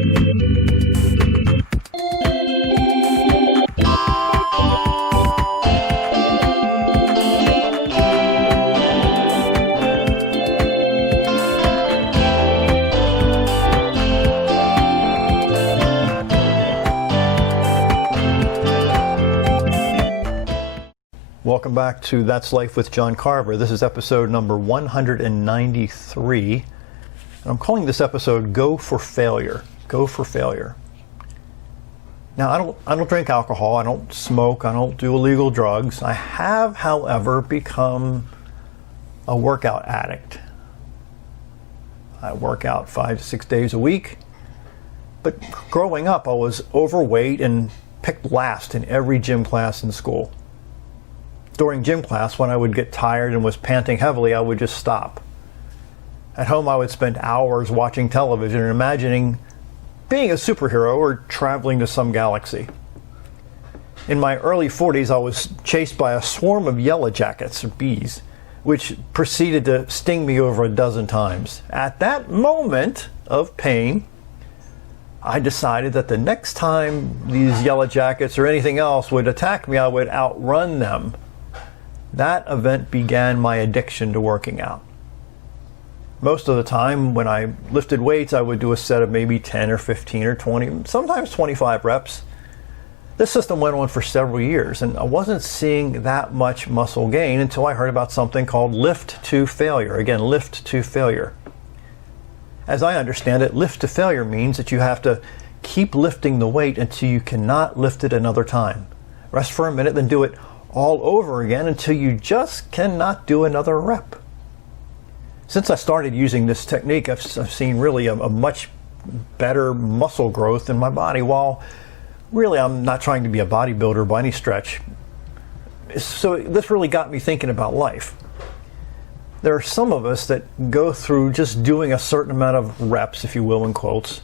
Welcome back to That's Life with John Carver. This is episode number 193. And I'm calling this episode Go for Failure. Go for Failure. Now, I don't drink alcohol, I don't smoke, I don't do illegal drugs. I have, however, become a workout addict. I work out 5 to 6 days a week. But growing up, I was overweight and picked last in every gym class in school. During gym class, when I would get tired and was panting heavily, I would just stop. At home, I would spend hours watching television and imagining being a superhero or traveling to some galaxy. In my early 40s, I was chased by a swarm of yellow jackets, or bees, which proceeded to sting me over a dozen times. At that moment of pain, I decided that the next time these yellow jackets or anything else would attack me, I would outrun them. That event began my addiction to working out. Most of the time when I lifted weights, I would do a set of maybe 10 or 15 or 20, sometimes 25 reps. This system went on for several years, and I wasn't seeing that much muscle gain until I heard about something called lift to failure. Again, lift to failure. As I understand it, lift to failure means that you have to keep lifting the weight until you cannot lift it another time. Rest for a minute, then do it all over again until you just cannot do another rep. Since I started using this technique, I've seen really a much better muscle growth in my body, while really I'm not trying to be a bodybuilder by any stretch. So this really got me thinking about life. There are some of us that go through just doing a certain amount of reps, if you will, in quotes.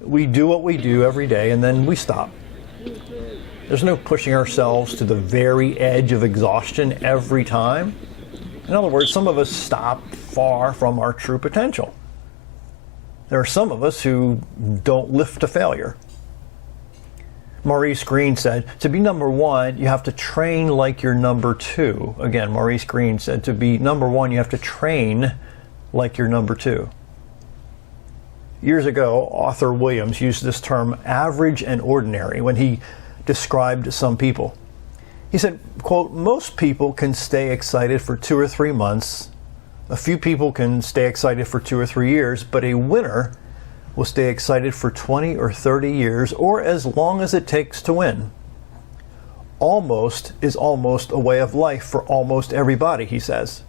We do what we do every day and then we stop. There's no pushing ourselves to the very edge of exhaustion every time. In other words, some of us stop far from our true potential. There are some of us who don't lift to failure. Maurice Green said, to be number one, you have to train like you're number two. Again, Maurice Green said, to be number one, you have to train like you're number two. Years ago, Arthur Williams used this term average and ordinary when he described some people. He said, quote, most people can stay excited for 2 or 3 months. A few people can stay excited for 2 or 3 years, but a winner will stay excited for 20 or 30 years, or as long as it takes to win. Almost is almost a way of life for almost everybody, he says.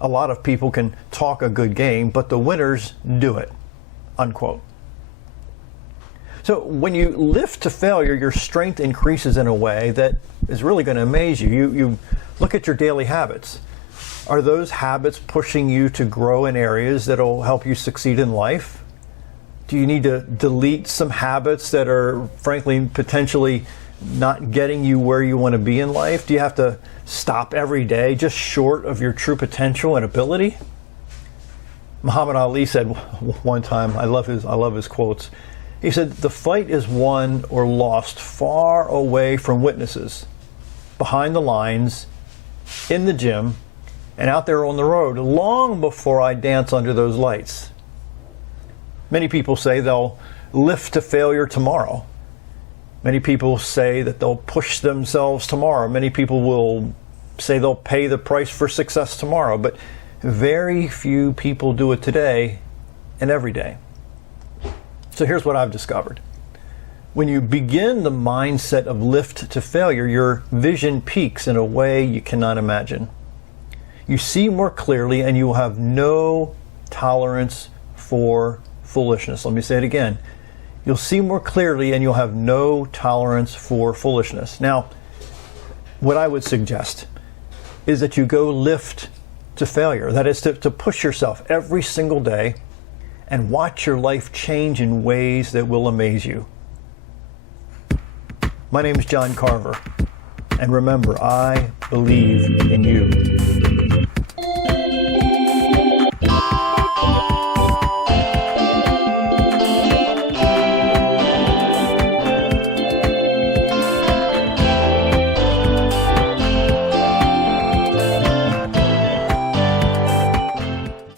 A lot of people can talk a good game, but the winners do it, unquote. So when you lift to failure, your strength increases in a way that is really going to amaze you. You look at your daily habits. Are those habits pushing you to grow in areas that will help you succeed in life? Do you need to delete some habits that are, frankly, potentially not getting you where you want to be in life? Do you have to stop every day just short of your true potential and ability? Muhammad Ali said one time, I love his quotes. He said, the fight is won or lost far away from witnesses, behind the lines, in the gym, and out there on the road, long before I dance under those lights. Many people say they'll lift to failure tomorrow. Many people say that they'll push themselves tomorrow. Many people will say they'll pay the price for success tomorrow, but very few people do it today and every day. So here's what I've discovered. When you begin the mindset of lift to failure, your vision peaks in a way you cannot imagine. You see more clearly and you will have no tolerance for foolishness. Let me say it again. You'll see more clearly and you'll have no tolerance for foolishness. Now, what I would suggest is that you go lift to failure. That is to push yourself every single day and watch your life change in ways that will amaze you. My name is John Carver, and remember, I believe in you.